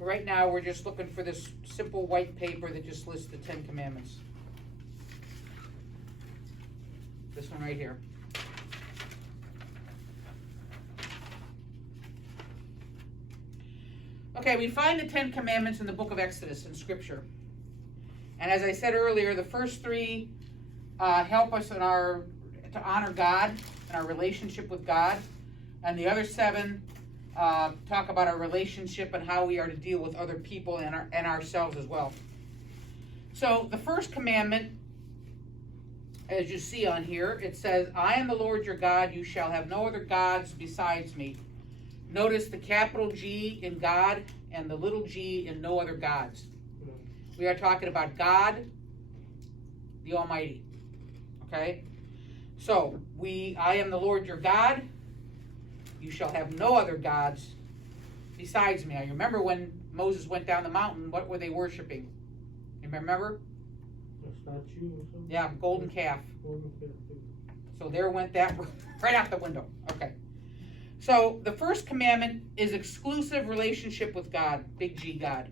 Right now, we're just looking for this simple white paper that just lists the 10 Commandments. This one right here. Okay, we find the 10 Commandments in the book of Exodus in Scripture. And as I said earlier, the first 3 help us to honor God and our relationship with God. And the other 7 talk about our relationship and how we are to deal with other people and ourselves as well. So the first commandment, as you see on here, it says, I am the Lord your God, you shall have no other gods besides me. Notice the capital G in God and the little g in no other gods. We are talking about God, the Almighty. Okay? So, I am the Lord your God. You shall have no other gods besides me. Now, you remember when Moses went down the mountain, what were they worshiping? You remember? A statue or something? Yeah, golden calf. Golden calf, yeah. So there went that right out the window. Okay. So the first commandment is exclusive relationship with God, big G, God.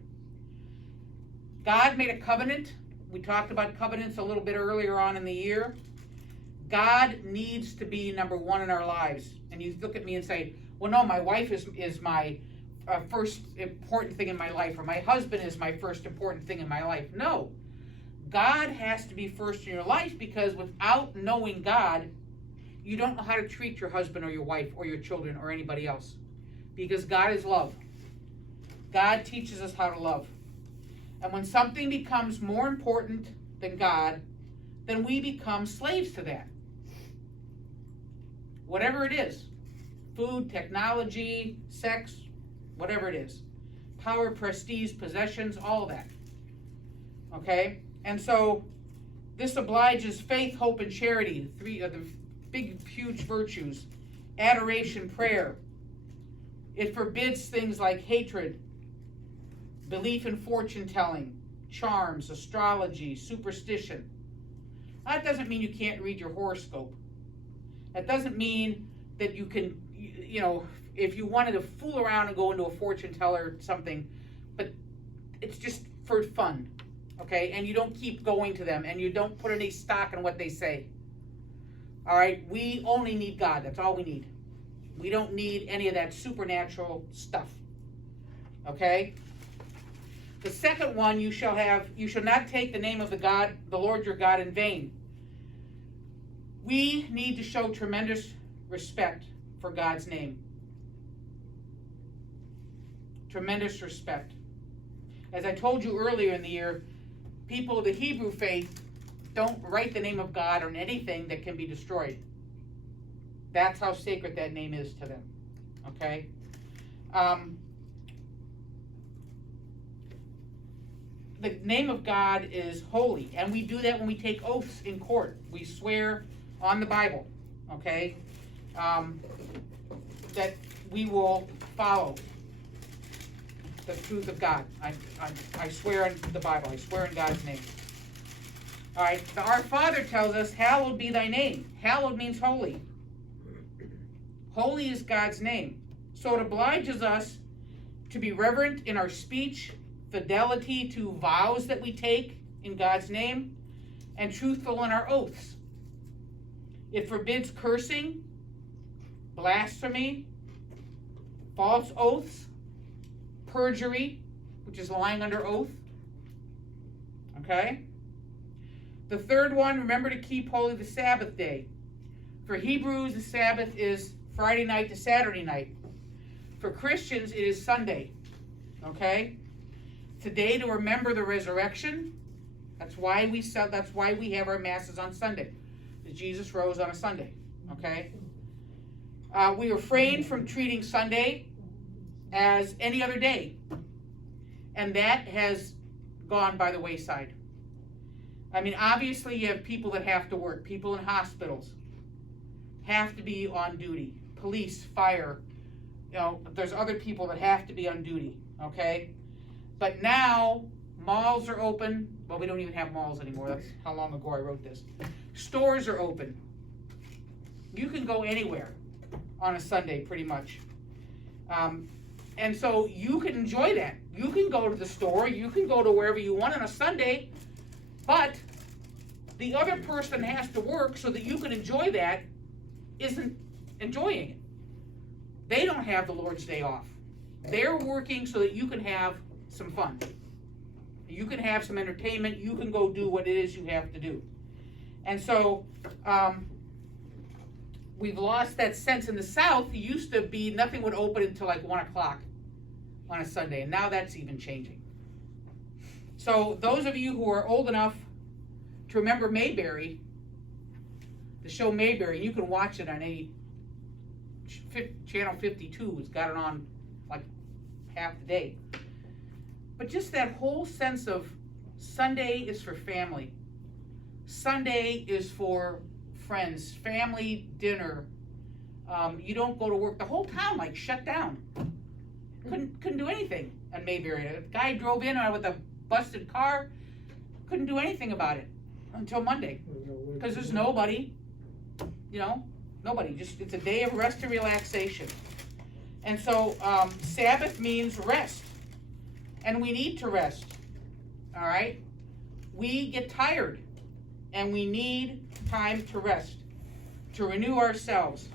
God made a covenant. We talked about covenants a little bit earlier on in the year. God needs to be number one in our lives. And you look at me and say, well, no, my wife is my first important thing in my life, or my husband is my first important thing in my life. No. God has to be first in your life, because without knowing God, you don't know how to treat your husband or your wife or your children or anybody else. Because God is love. God teaches us how to love. And when something becomes more important than God, then we become slaves to that. Whatever it is. Food, technology, sex, whatever it is. Power, prestige, possessions, all of that. Okay? And so this obliges faith, hope, and charity. 3 of the big, huge virtues. Adoration, prayer. It forbids things like hatred, belief in fortune telling, charms, astrology, superstition. That doesn't mean you can't read your horoscope. That doesn't mean that you can, if you wanted to fool around and go into a fortune teller or something, but it's just for fun, okay? And you don't keep going to them, and you don't put any stock in what they say. All right? We only need God. That's all we need. We don't need any of that supernatural stuff. Okay? The second one, you shall not take the name of the Lord your God in vain. We need to show tremendous respect for God's name. Tremendous respect. As I told you earlier in the year, people of the Hebrew faith don't write the name of God on anything that can be destroyed. That's how sacred that name is to them. Okay? The name of God is holy, and we do that when we take oaths in court. We swear on the Bible, okay, that we will follow the truth of God. I swear on the Bible. I swear in God's name. All right, our Father tells us, hallowed be thy name. Hallowed means holy. Holy is God's name. So it obliges us to be reverent in our speech, fidelity to vows that we take in God's name, and truthful in our oaths. It forbids cursing, blasphemy, false oaths, perjury, which is lying under oath. Okay? The third one, remember to keep holy the Sabbath day. For Hebrews, the Sabbath is Friday night to Saturday night. For Christians, it is Sunday. Okay? Today, to remember the resurrection. That's why we have our masses on Sunday. That Jesus rose on a Sunday. Okay? We refrain from treating Sunday as any other day. And that has gone by the wayside. I mean, obviously you have people that have to work. People in hospitals have to be on duty. Police, fire. There's other people that have to be on duty. Okay? But now, malls are open. Well, we don't even have malls anymore. That's how long ago I wrote this. Stores are open. You can go anywhere on a Sunday, pretty much. And so you can enjoy that. You can go to the store, you can go to wherever you want on a Sunday, but the other person has to work so that you can enjoy that isn't enjoying it. They don't have the Lord's Day off. They're working so that you can have some fun. You can have some entertainment. You can go do what it is you have to do. And so we've lost that sense. In the South, it used to be nothing would open until like 1 o'clock on a Sunday, and now that's even changing. So those of you who are old enough to remember Mayberry, the show Mayberry, you can watch it on Channel 52. It's got it on like half the day. But just that whole sense of Sunday is for family. Sunday is for friends, family dinner. You don't go to work. The whole town like shut down. Couldn't do anything on Mayberry. A guy drove in with a busted car. Couldn't do anything about it until Monday because there's nobody. Nobody. Just it's a day of rest and relaxation. And so Sabbath means rest. And we need to rest. All right? We get tired. And we need time to rest. To renew ourselves.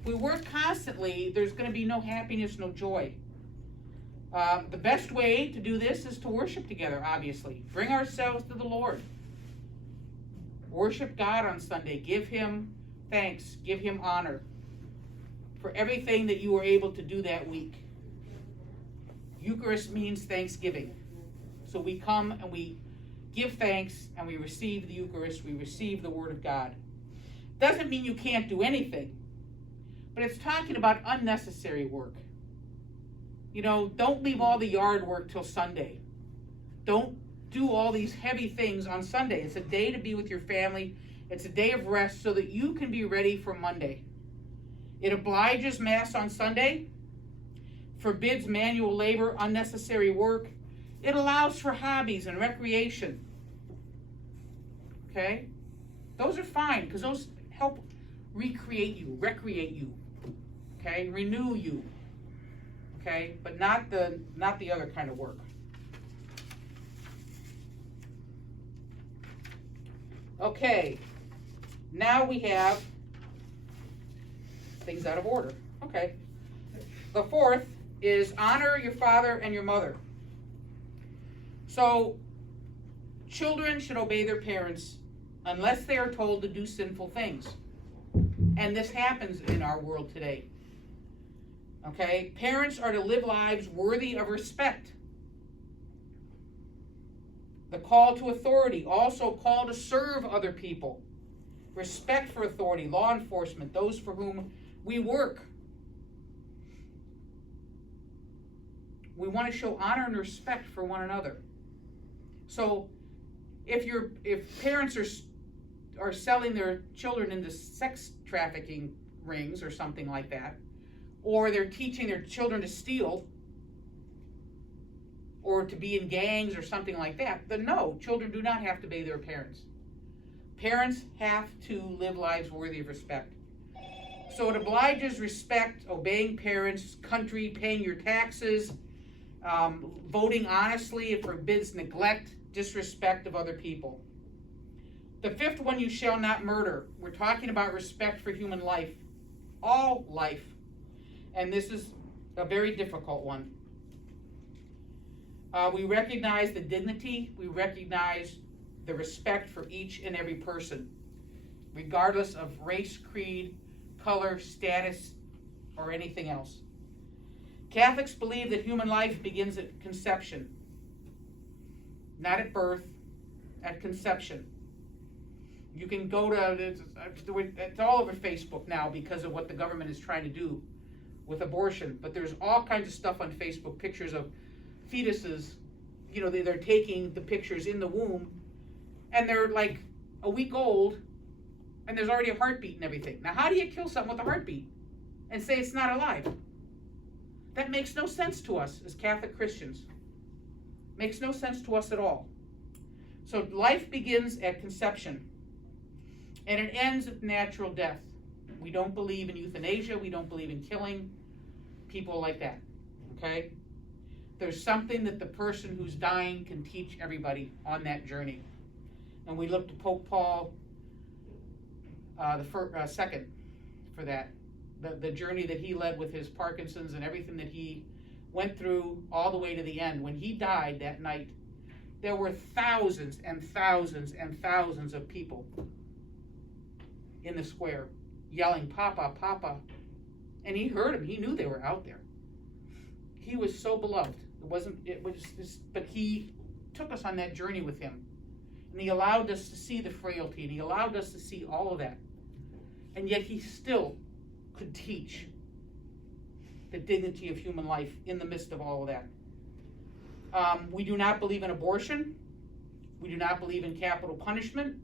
If we work constantly, there's going to be no happiness, no joy. The best way to do this is to worship together, obviously. Bring ourselves to the Lord. Worship God on Sunday. Give Him thanks. Give Him honor for everything that you were able to do that week. Eucharist means thanksgiving. So we come and we give thanks and we receive the Eucharist. We receive the Word of God. Doesn't mean you can't do anything, but it's talking about unnecessary work. Don't leave all the yard work till Sunday. Don't do all these heavy things on Sunday. It's a day to be with your family. It's a day of rest so that you can be ready for Monday. It obliges Mass on Sunday, forbids manual labor, unnecessary work. It allows for hobbies and recreation. Okay? Those are fine because those help recreate you, okay? Renew you. Okay? But not the other kind of work. Okay. Now we have things out of order. Okay. The fourth is honor your father and your mother. So, children should obey their parents unless they are told to do sinful things. And this happens in our world today. Okay? Parents are to live lives worthy of respect. The call to authority, also call to serve other people. Respect for authority, law enforcement, those for whom we work. We want to show honor and respect for one another. So, if parents are selling their children into sex trafficking rings or something like that, or they're teaching their children to steal, or to be in gangs or something like that, then no, children do not have to obey their parents. Parents have to live lives worthy of respect. So it obliges respect, obeying parents, country, paying your taxes, voting honestly. It forbids neglect, disrespect of other people. The fifth one, you shall not murder. We're talking about respect for human life, all life. And this is a very difficult one. We recognize the dignity. We recognize the respect for each and every person, regardless of race, creed, color, status, or anything else. Catholics believe that human life begins at conception, not at birth, at conception. You can go to, it's all over Facebook now because of what the government is trying to do with abortion, but there's all kinds of stuff on Facebook, pictures of fetuses, they're taking the pictures in the womb, and they're like a week old, and there's already a heartbeat and everything. Now, how do you kill something with a heartbeat and say it's not alive? That makes no sense to us as Catholic Christians. Makes no sense to us at all. So life begins at conception, and it ends at natural death. We don't believe in euthanasia. We don't believe in killing people like that. Okay? There's something that the person who's dying can teach everybody on that journey. And we look to Pope Paul second for that. The journey that he led with his Parkinson's and everything that he went through all the way to the end. When he died that night, there were thousands and thousands and thousands of people in the square yelling, "Papa, Papa." And he heard them. He knew they were out there. He was so beloved. But he took us on that journey with him. And he allowed us to see the frailty, and he allowed us to see all of that. And yet he still could teach the dignity of human life in the midst of all of that. We do not believe in abortion. We do not believe in capital punishment.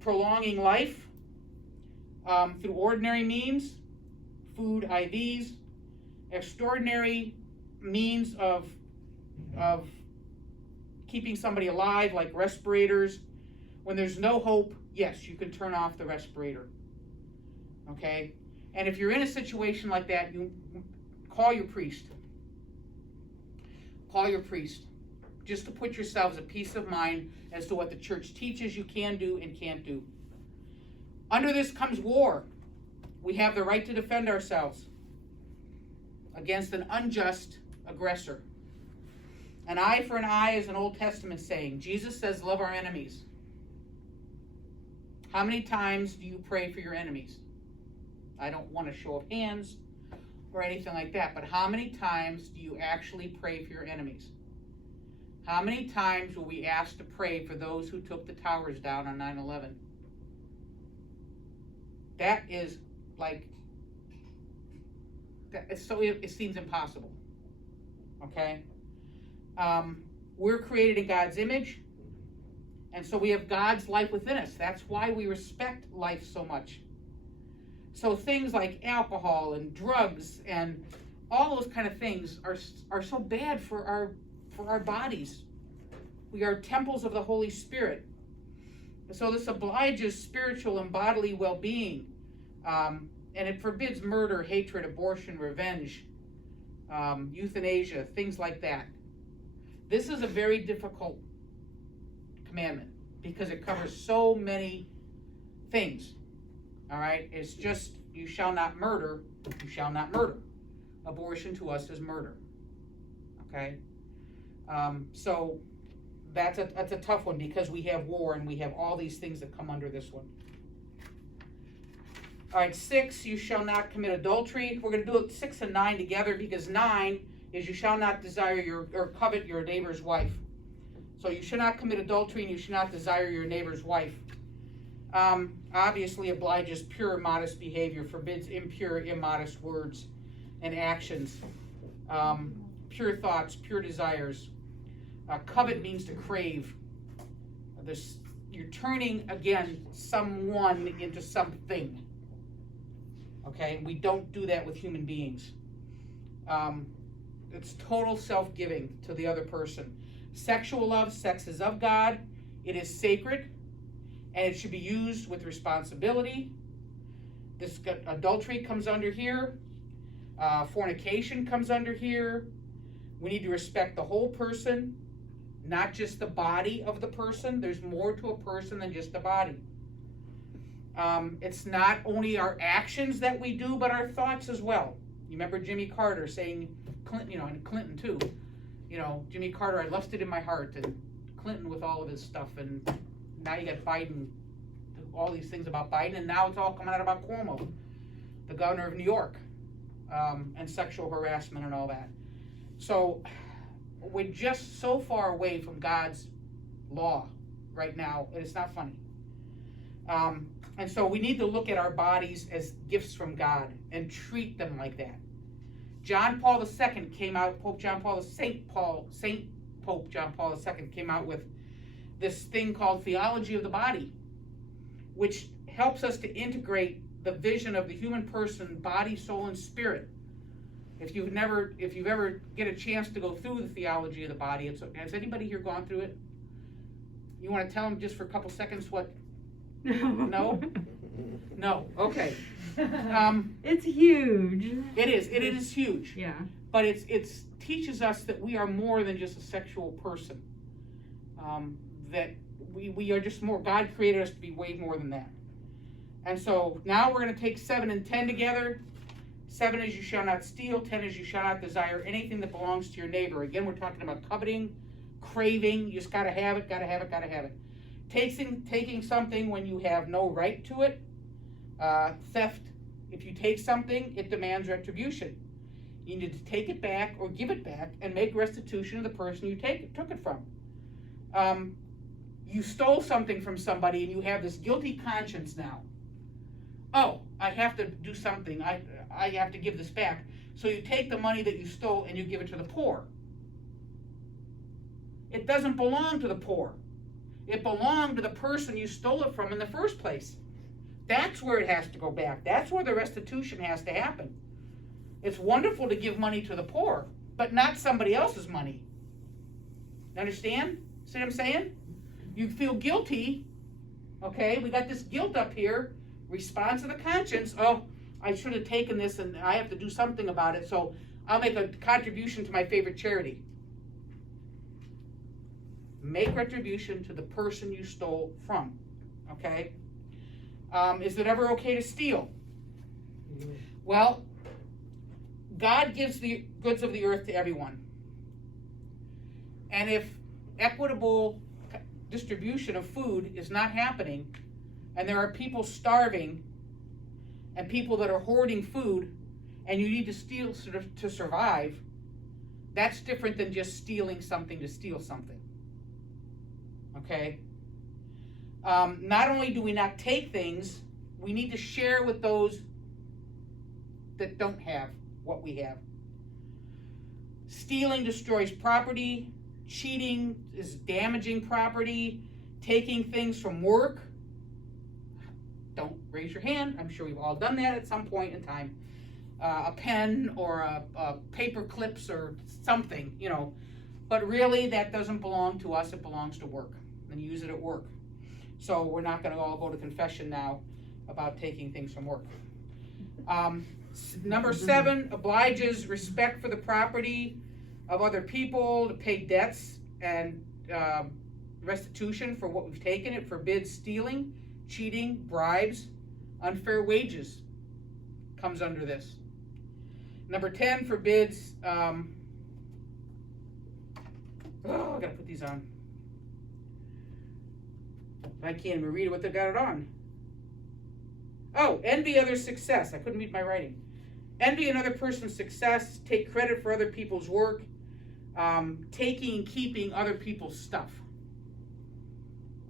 Prolonging life through ordinary means, food, IVs, extraordinary means of keeping somebody alive, like respirators. When there's no hope, yes, you can turn off the respirator. Okay? And if you're in a situation like that, you call your priest. Call your priest. Just to put yourselves at peace of mind as to what the church teaches you can do and can't do. Under this comes war. We have the right to defend ourselves against an unjust aggressor. An eye for an eye is an Old Testament saying. Jesus says, love our enemies. How many times do you pray for your enemies? I don't want a show of hands or anything like that, but how many times do you actually pray for your enemies? How many times were we asked to pray for those who took the towers down on 9/11? That is like, it seems impossible. Okay? We're created in God's image, and so we have God's life within us. That's why we respect life so much. So things like alcohol and drugs and all those kind of things are so bad for our bodies. We are temples of the Holy Spirit. So this obliges spiritual and bodily well-being, and it forbids murder, hatred, abortion, revenge, euthanasia, things like that. This is a very difficult commandment because it covers so many things. All right? It's just, you shall not murder, you shall not murder. Abortion to us is murder. Okay? So that's a tough one because we have war and we have all these things that come under this one. All right, 6, you shall not commit adultery. We're going to do it 6 and 9 together because 9 is you shall not desire or covet your neighbor's wife. So you should not commit adultery and you should not desire your neighbor's wife. Obviously obliges pure, modest behavior, forbids impure, immodest words and actions, pure thoughts, pure desires. Covet means to crave. You're turning, again, someone into something. Okay? We don't do that with human beings. It's total self-giving to the other person. Sexual love, sex is of God. It is sacred. And it should be used with responsibility. This adultery comes under here. Fornication comes under here. We need to respect the whole person, not just the body of the person. There's more to a person than just the body. It's not only our actions that we do, but our thoughts as well. You remember Jimmy Carter saying, Clinton, and Clinton too. Jimmy Carter, I lusted in my heart, and Clinton with all of his stuff, and now you got Biden, all these things about Biden, and now it's all coming out about Cuomo, the governor of New York, and sexual harassment and all that. So we're just so far away from God's law right now, and it's not funny. And so we need to look at our bodies as gifts from God and treat them like that. John Paul II came out, Pope John Paul II came out with this thing called Theology of the Body, which helps us to integrate the vision of the human person, body, soul, and spirit. If you've ever get a chance to go through the Theology of the Body, has anybody here gone through it? You want to tell them just for a couple seconds what? No? No, okay. It's huge. It is huge. Yeah. But it's teaches us that we are more than just a sexual person. That we are just more, God created us to be way more than that. And so now we're going to take 7 and 10 together. 7 is you shall not steal. 10 is you shall not desire anything that belongs to your neighbor. Again, we're talking about coveting, craving. You just got to have it, got to have it, got to have it. Taking something when you have no right to it. Theft. If you take something, it demands retribution. You need to take it back or give it back and make restitution of the person you took it from. You stole something from somebody and you have this guilty conscience now. Oh, I have to do something. I have to give this back. So you take the money that you stole and you give it to the poor. It doesn't belong to the poor. It belonged to the person you stole it from in the first place. That's where it has to go back. That's where the restitution has to happen. It's wonderful to give money to the poor, but not somebody else's money. Understand? See what I'm saying? You feel guilty. Okay, we got this guilt up here. Response of the conscience. Oh, I should have taken this and I have to do something about it, so I'll make a contribution to my favorite charity. Make retribution to the person you stole from. Okay? Is it ever okay to steal? Yeah. Well, God gives the goods of the earth to everyone. And if equitable distribution of food is not happening, and there are people starving, and people that are hoarding food, and you need to steal to survive, that's different than just stealing something to steal something. Okay? Not only do we not take things, we need to share with those that don't have what we have. Stealing destroys property. Cheating is damaging property. Taking things from work. Don't raise your hand. I'm sure we've all done that at some point in time. A pen or a paper clips or something, you know. But really, that doesn't belong to us. It belongs to work. And use it at work. So we're not going to all go to confession now about taking things from work. Number 7 obliges respect for the property of other people, to pay debts and restitution for what we've taken. It forbids stealing, cheating, bribes, unfair wages comes under this. Number 10 forbids, I gotta put these on. I can't even read what they got it on. Oh, envy others' success. I couldn't read my writing. Envy another person's success, take credit for other people's work, taking and keeping other people's stuff.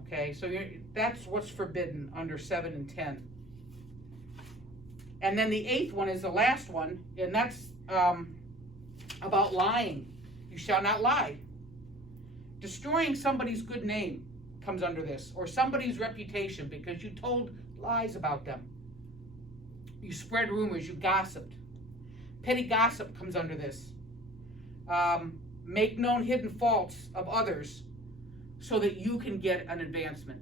Okay, so that's what's forbidden under 7 and 10. And then the 8th one is the last one, and that's about lying. You shall not lie. Destroying somebody's good name comes under this, or somebody's reputation because you told lies about them. You spread rumors, you gossiped. Petty gossip comes under this. Make known hidden faults of others so that you can get an advancement.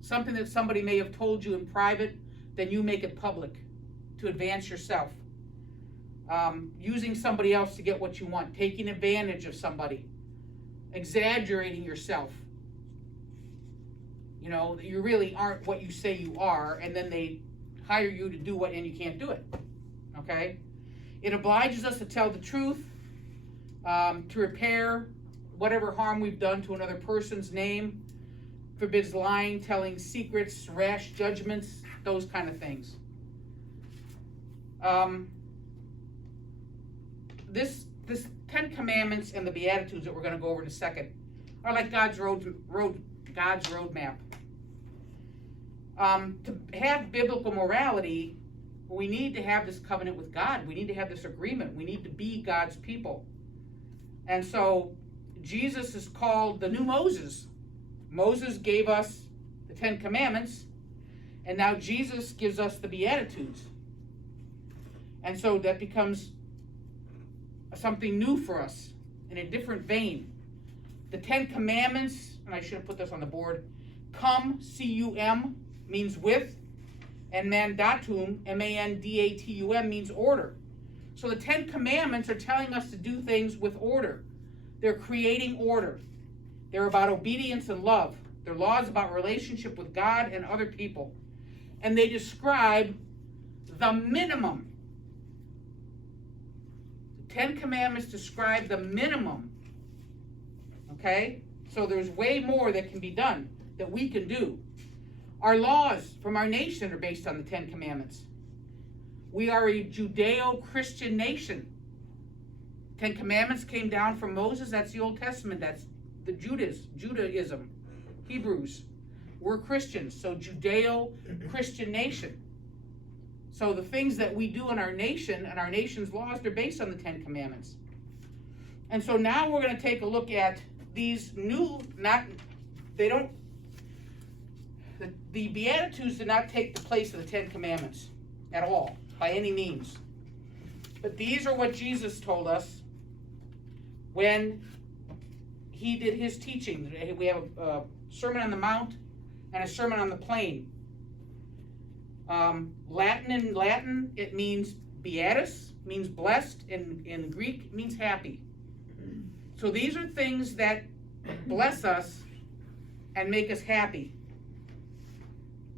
Something that somebody may have told you in private, then you make it public to advance yourself. Using somebody else to get what you want. Taking advantage of somebody. Exaggerating yourself. You know, you really aren't what you say you are, and then they hire you to do what, and you can't do it. Okay? It obliges us to tell the truth, to repair whatever harm we've done to another person's name, forbids lying, telling secrets, rash judgments, those kind of things. This 10 Commandments and the Beatitudes that we're going to go over in a second are like God's roadmap. To have biblical morality, we need to have this covenant with God. We need to have this agreement. We need to be God's people. And so Jesus is called the new Moses. Moses gave us the 10 Commandments, and now Jesus gives us the Beatitudes. And so that becomes something new for us in a different vein. The 10 Commandments, and I should have put this on the board, cum, C-U-M, means with, And mandatum, M-A-N-D-A-T-U-M, means order. So the 10 Commandments are telling us to do things with order. They're creating order. They're about obedience and love. They're laws about relationship with God and other people. And they describe the minimum. The 10 Commandments describe the minimum. Okay? So there's way more that can be done, that we can do. Our laws from our nation are based on the 10 Commandments. We are a Judeo-Christian nation. 10 Commandments came down from Moses. That's the Old Testament. That's the Judaism. Hebrews. We're Christians, so Judeo-Christian nation. So the things that we do in our nation and our nation's laws, they're based on the 10 Commandments. And so now we're going to take a look at these new, the Beatitudes did not take the place of the 10 Commandments at all, by any means. But these are what Jesus told us when he did his teaching. We have a Sermon on the Mount and a Sermon on the Plain. In Latin, it means beatus, means blessed. In Greek, it means happy. So these are things that bless us and make us happy.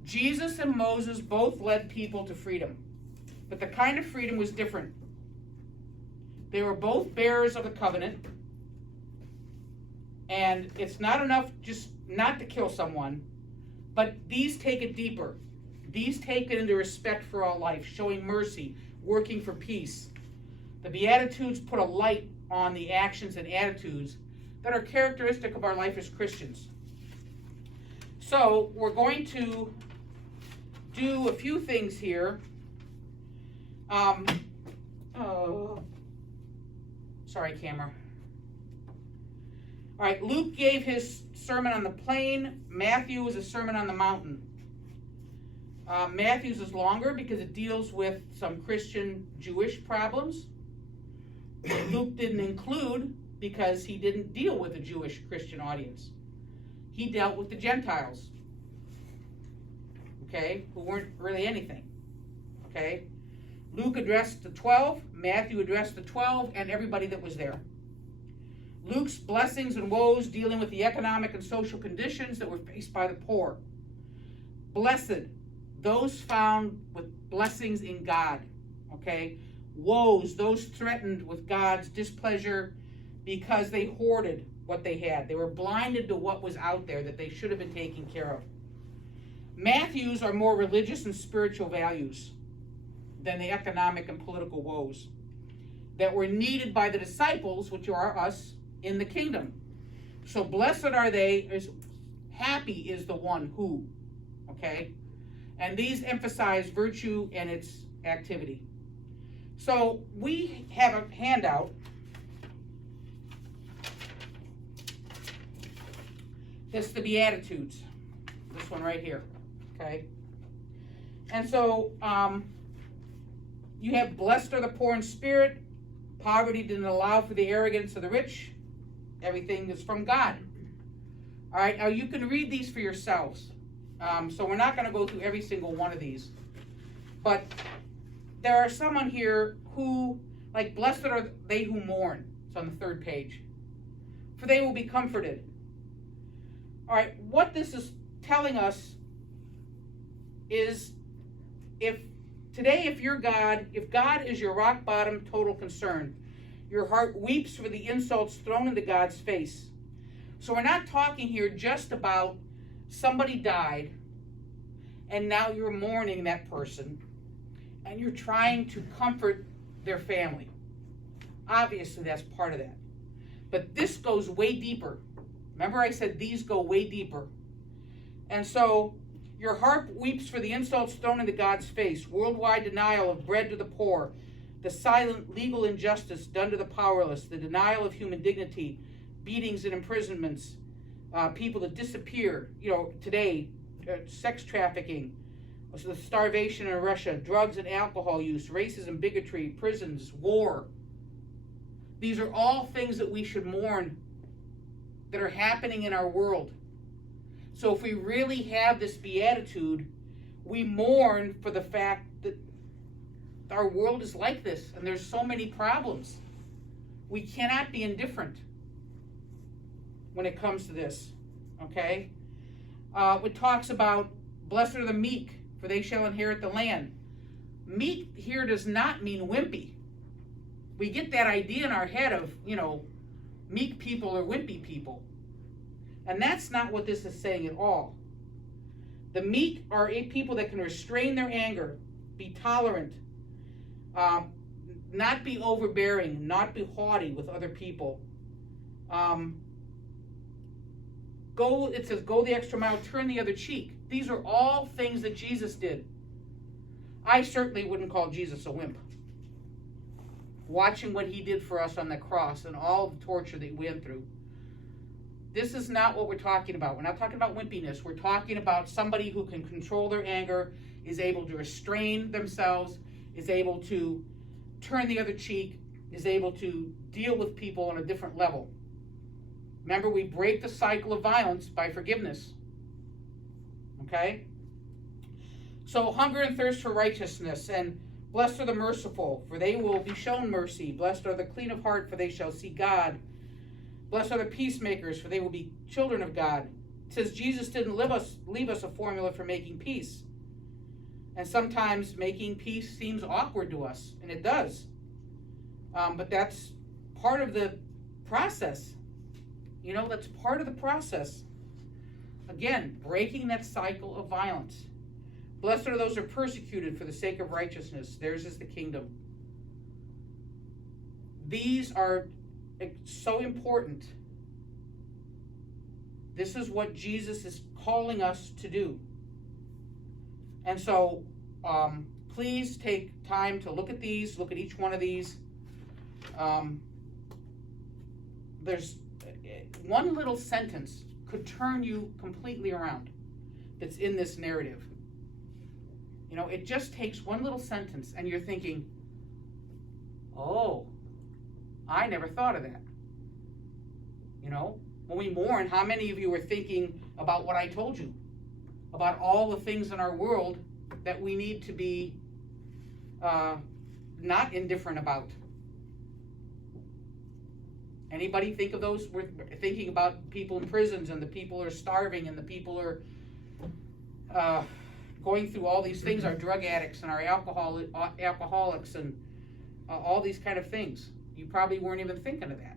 Jesus and Moses both led people to freedom, but the kind of freedom was different. They were both bearers of the covenant, and it's not enough just not to kill someone, but these take it deeper. These take it into respect for all life, showing mercy, working for peace. The Beatitudes put a light on the actions and attitudes that are characteristic of our life as Christians. So we're going to do a few things here. Sorry, camera. All right, Luke gave his Sermon on the Plain. Matthew is a Sermon on the Mountain. Matthew's is longer because it deals with some Christian Jewish problems. Luke didn't include because he didn't deal with a Jewish Christian audience. He dealt with the Gentiles, okay, who weren't really anything, okay? Luke addressed the 12, Matthew addressed the 12, and everybody that was there. Luke's blessings and woes dealing with the economic and social conditions that were faced by the poor. Blessed, those found with blessings in God, okay? Woes, those threatened with God's displeasure because they hoarded what they had. They were blinded to what was out there that they should have been taking care of. Matthew's are more religious and spiritual values than the economic and political woes that were needed by the disciples, which are us, in the kingdom. So blessed are they, happy is the one who, okay? And these emphasize virtue and its activity. So we have a handout. That's the Beatitudes. This one right here, okay? And so you have blessed are the poor in spirit. Poverty didn't allow for the arrogance of the rich. Everything is from God. All right, now you can read these for yourselves. So we're not going to go through every single one of these. But there are some on here who, like, blessed are they who mourn. It's on the 3rd page. For they will be comforted. All right, what this is telling us is if you're God, if God is your rock bottom total concern, your heart weeps for the insults thrown into God's face. So we're not talking here just about somebody died and now you're mourning that person and you're trying to comfort their family. Obviously, that's part of that. But this goes way deeper. Remember I said these go way deeper. And so your heart weeps for the insults thrown into God's face, worldwide denial of bread to the poor, the silent legal injustice done to the powerless, the denial of human dignity, beatings and imprisonments, people that disappear, today, sex trafficking, the starvation in Russia, drugs and alcohol use, racism, bigotry, prisons, war. These are all things that we should mourn that are happening in our world. So if we really have this beatitude, We mourn for the fact that our world is like this and there's so many problems. We cannot be indifferent when it comes to this, okay? It talks about, blessed are the meek, for they shall inherit the land. Meek here does not mean wimpy. We get that idea in our head of, meek people or wimpy people. And that's not what this is saying at all. The meek are a people that can restrain their anger, be tolerant, not be overbearing, not be haughty with other people. It says, go the extra mile, turn the other cheek. These are all things that Jesus did. I certainly wouldn't call Jesus a wimp. Watching what he did for us on the cross and all the torture that he went through. This is not what we're talking about. We're not talking about wimpiness. We're talking about somebody who can control their anger, is able to restrain themselves, is able to turn the other cheek, is able to deal with people on a different level. Remember, we break the cycle of violence by forgiveness. Okay? So hunger and thirst for righteousness, and blessed are the merciful, for they will be shown mercy. Blessed are the clean of heart, for they shall see God. Blessed are the peacemakers, for they will be children of God. It says Jesus didn't leave us a formula for making peace. And sometimes making peace seems awkward to us, and it does. But that's part of the process. That's part of the process. Again, breaking that cycle of violence. Blessed are those who are persecuted for the sake of righteousness. Theirs is the kingdom. These are so important. This is what Jesus is calling us to do. And so, please take time to look at these, look at each one of these. There's one little sentence could turn you completely around that's in this narrative. It just takes one little sentence and you're thinking, oh, I never thought of that. When we mourn, how many of you are thinking about what I told you? About all the things in our world that we need to be not indifferent about. Anybody think of those? We're thinking about people in prisons and the people are starving and the people are going through all these things, our drug addicts and our alcoholics and all these kind of things. You probably weren't even thinking of that.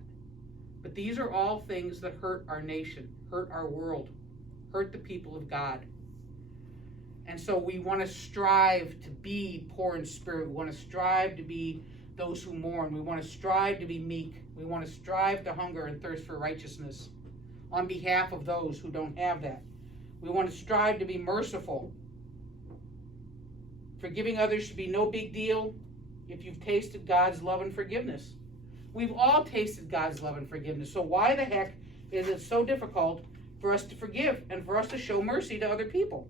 But these are all things that hurt our nation, hurt our world, hurt the people of God. And so we want to strive to be poor in spirit. We want to strive to be those who mourn. We want to strive to be meek. We want to strive to hunger and thirst for righteousness on behalf of those who don't have that. We want to strive to be merciful. Forgiving others should be no big deal if you've tasted God's love and forgiveness. We've all tasted God's love and forgiveness. So why the heck is it so difficult for us to forgive and for us to show mercy to other people?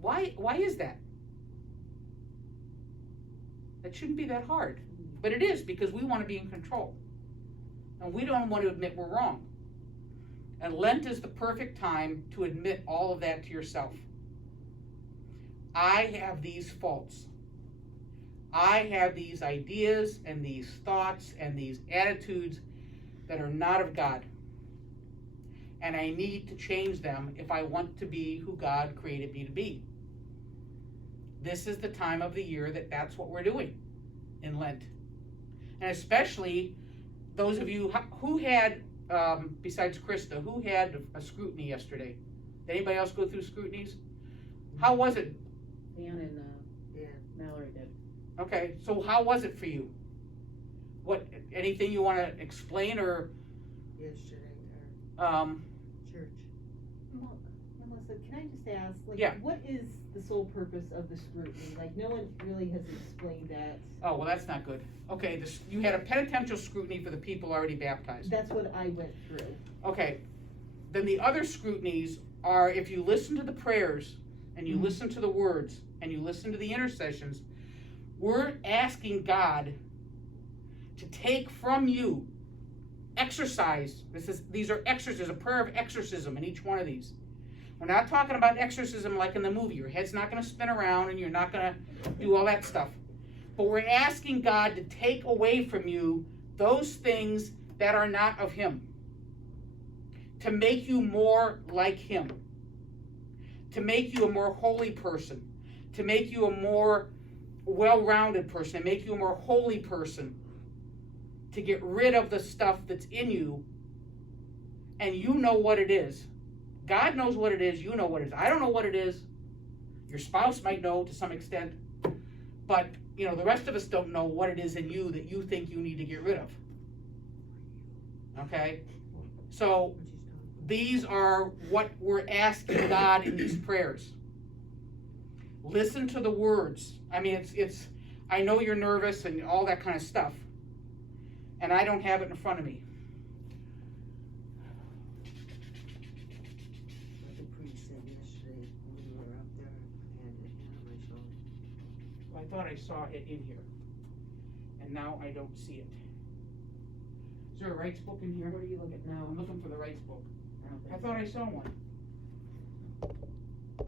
Why is that? It shouldn't be that hard. But it is, because we want to be in control. And we don't want to admit we're wrong. And Lent is the perfect time to admit all of that to yourself. I have these faults. I have these ideas and these thoughts and these attitudes that are not of God. And I need to change them if I want to be who God created me to be. This is the time of the year that's what we're doing in Lent. And especially those of you who had, besides Krista, who had a scrutiny yesterday? Did anybody else go through scrutinies? How was it? Dan and Mallory did. Okay, so how was it for you? Anything you want to explain or? Yesterday, church. Melissa, can I just ask, Yeah. what is the sole purpose of the scrutiny? No one really has explained that. Oh, well, that's not good. Okay, you had a penitential scrutiny for the people already baptized. That's what I went through. Okay, then the other scrutinies are if you listen to the prayers and you listen to the words and you listen to the intercessions, we're asking God to take from you exercise. These are exercises. There's a prayer of exorcism in each one of these. We're not talking about exorcism like in the movie. Your head's not going to spin around and you're not going to do all that stuff. But we're asking God to take away from you those things that are not of Him. To make you more like Him. To make you a more holy person. To make you a more well-rounded person. To make you a more holy person. To get rid of the stuff that's in you. And you know what it is. God knows what it is. You know what it is. I don't know what it is. Your spouse might know to some extent. But, the rest of us don't know what it is in you that you think you need to get rid of. Okay? So, these are what we're asking God in these prayers. Listen to the words. I mean, I know you're nervous and all that kind of stuff. And I don't have it in front of me. What the priest said yesterday when we were up there, I had a hand on my shoulder. I thought I saw it in here. And now I don't see it. Is there a rights book in here? What are you looking at now? I'm looking for the rights book. I don't think I thought I saw one.